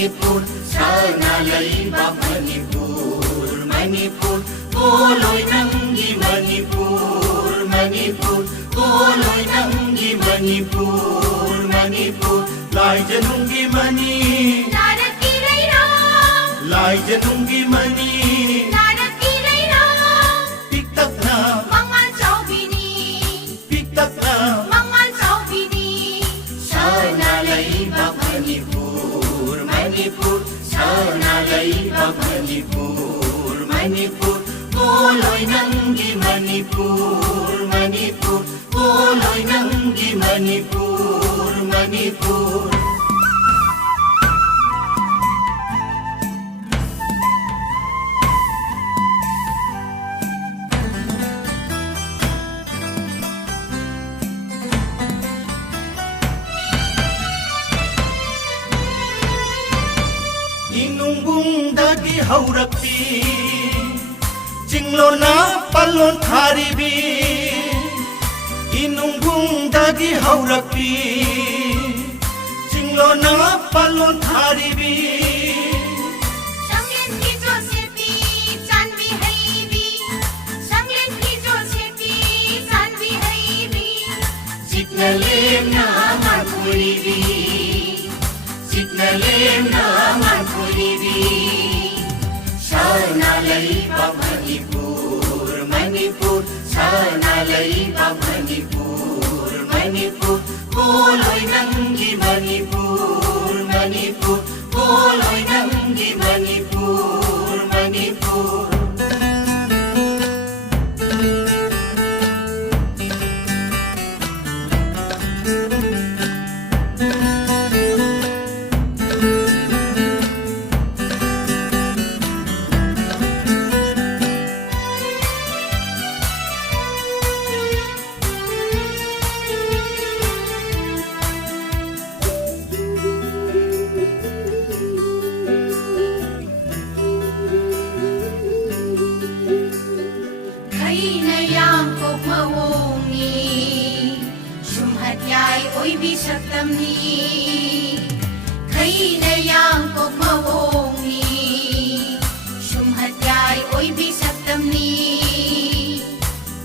Manipur sana laibak Manipur Manipur tuloy nanggi Manipur Manipur tuloy nanggi Manipur Manipur lai janungi mani Narakiray ra lai janungi mani Narakiray ra Tiktak na Mga chawbini Tiktak na Mga chawbini sana laibak Manipur Manipur sana laibak Manipur Manipur tuloy nanggi Manipur Manipur tuloy nanggi Manipur Manipur Inumbung dagi haurakpi Jinglo na palon kharibi Inumbung dagi haurakpi Jinglo na palon kharibi Sanglen ki Josepi Chanbi haibi Sanglen ki Josepi Chanbi haibi Signalem na mankhuribi Signalem na mankhuribi Sana laibak Manipur Manipur sana laibak Manipur Manipur tuloy nanggi Manipur Manipur tuloy nanggi Manipur Manipur Oi bisaktam ni Kay na yang kog mawong ni Sumhat yay oi bisaktam ni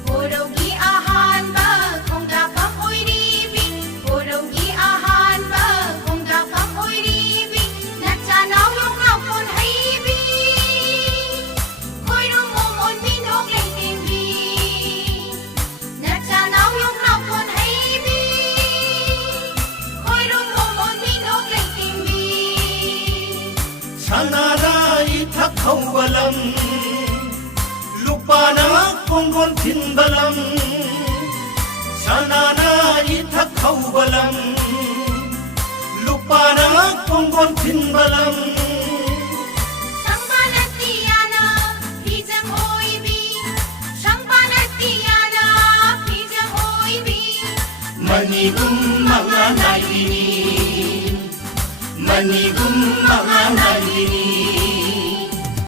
Puro gi ahan ba kung dapam oi ribi Puro gi ahan ba kung dapam oi ribi Natsanaw yung ngapon haibi Koy rumumon minhog lay timbi Natsanaw yung ngapon haibi Sanara ithak khaubalam Lupana konggon thinbalam Sanara ithak khaubalam Lupana konggon thinbalam Sangbanatiyana pijang oibi Sangbanatiyana pijang oibi Manigum mga nalini Manigum mga nalini